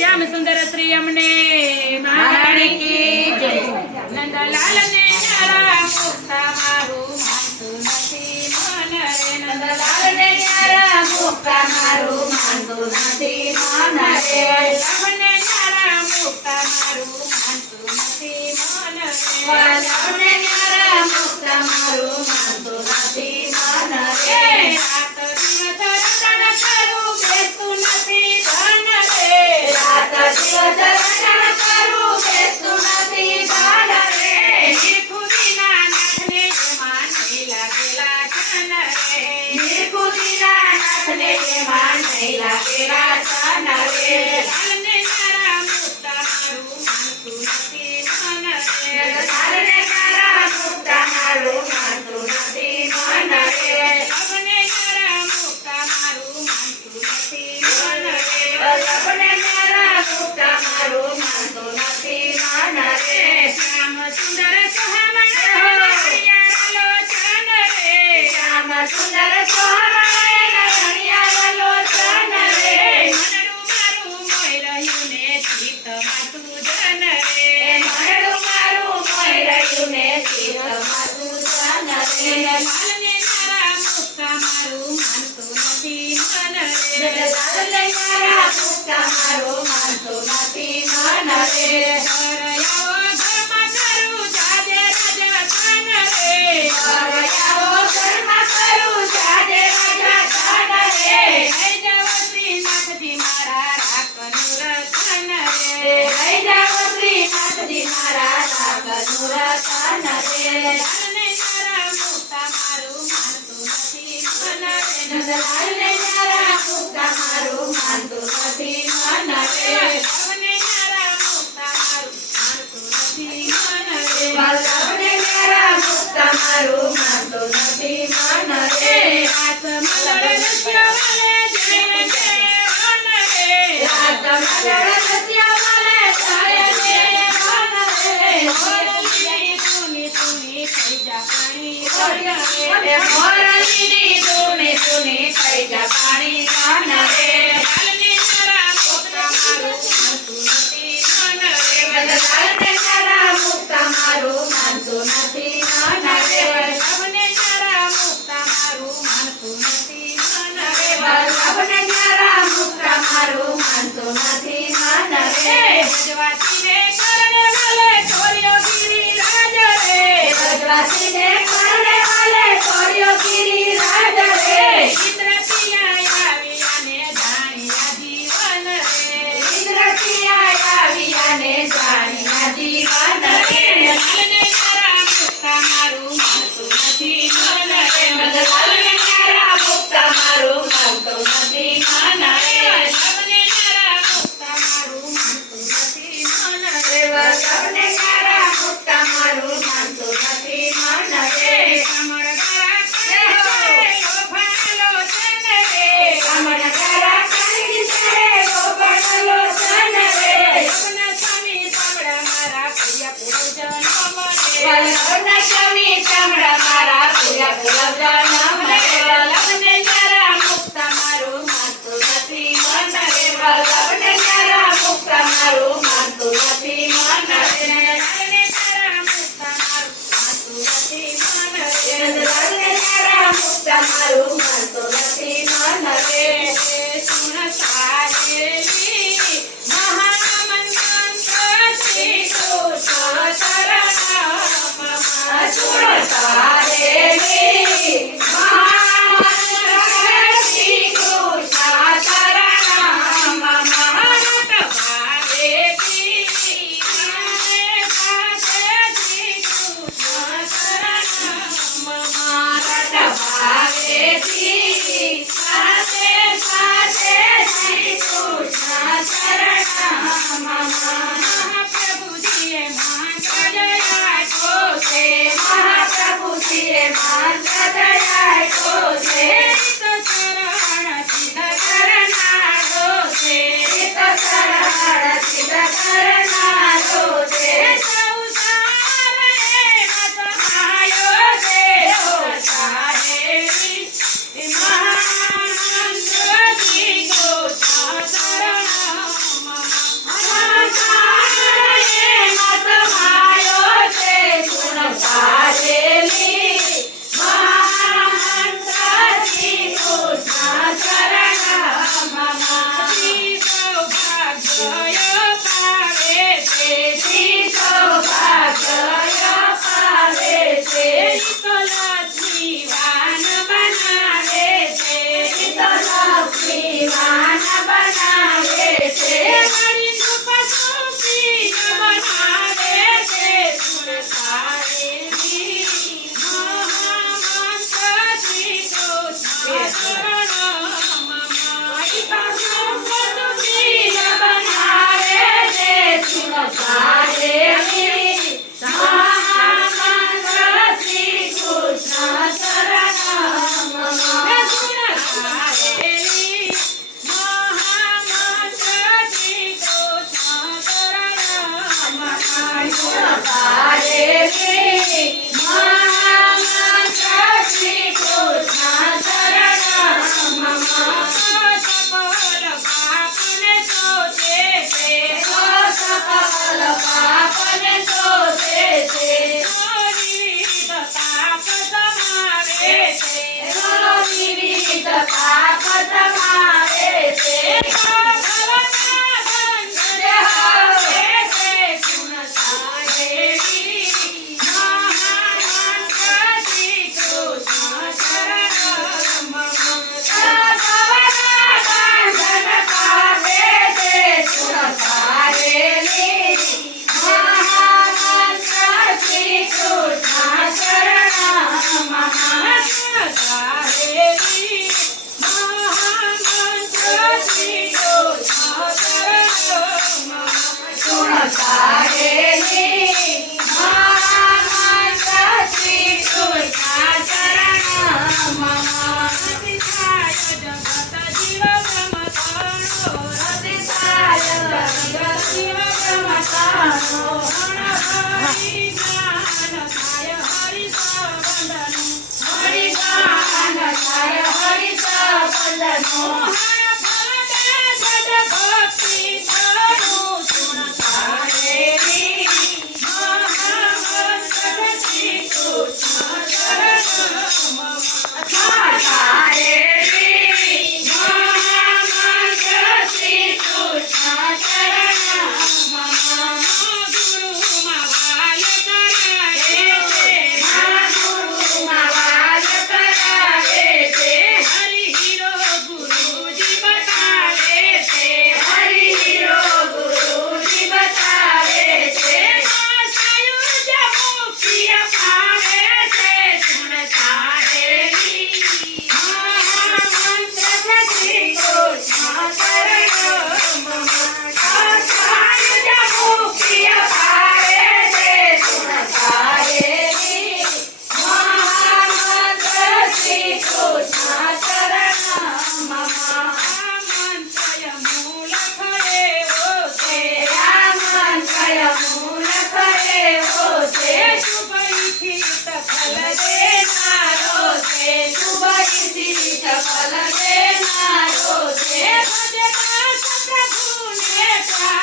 श्याम सुंदर श्री अमने महारानी की जय। नंदलाल ने न्यारा मुक्ता मारू मानतु नथी मन रे। नंदलाल ने न्यारा मुक्ता मारू मानतु नथी मन रे। लवने न्यारा मुक्ता मारू मानतु नथी मन रे। लवने न्यारा मुक्ता मारू मानतु नथी मन रे। रात दिवस रटण करू बेसु नथी धन रे। रात दिवस रटण करू बेसु नथी धन रे। निखुदीना नाथने एમાં નહીં લાગેલા છન રે। નિખુદીના નાથને એમાં નહીં લાગેલા છન રે। લાલને ન્યારા મુક્તા મારું માનતું નથી મન રે। લાલને ન્યારા મુક્તા મારું માનતું નથી મન રે। લવને ન્યારા મુક્તા મારું માનતું નથી મન રે। લવને ન્યારા મુક્તા મારું માનતું નથી મન રે। શ્યામ સુંદર સોહામણ રણિયા લોચન રે। શ્યામ સુંદર સોહામણ રણિયા લોચન રે। મનડું મારું મોય રહ્યું ને ચિત્ત માતું જન રે। મનડું મારું મોય રહ્યું ને ચિત્ત માતું જન રે। લાલને ન્યારા મુક્તા મારું માનતું નથી મન રે। લાલને ન્યારા મુક્તા મારું માનતું નથી મન રે। ઘરયાઓ ઘરમાં કરું જાજે રાજધન રે। ઘરયાઓ ઘરમાં કરું જાજે રાજધન રે। લઈ જાઓ શ્રીનાથજી મારા રાખનું રતન રે। લઈ જાઓ શ્રીનાથજી મારા રાખનું રતન રે। લાલને ન્યારા મુક્તા મારું માનતું નથી મન રે। લાલને ન્યારા મુક્તા મારું માનતું નથી મન રે। લવને ન્યારા મુક્તા મારું માનતું નથી મન રે। લવને ન્યારા મુક્તા મારું માનતું નથી મન રે। રાત મંગળ રચ્યા વાલે જય જય વન રે। રાત મંગળ રચ્યા વાલે જય જય વન રે। ઓરલી તુની તુની થઈ જા સ્વામી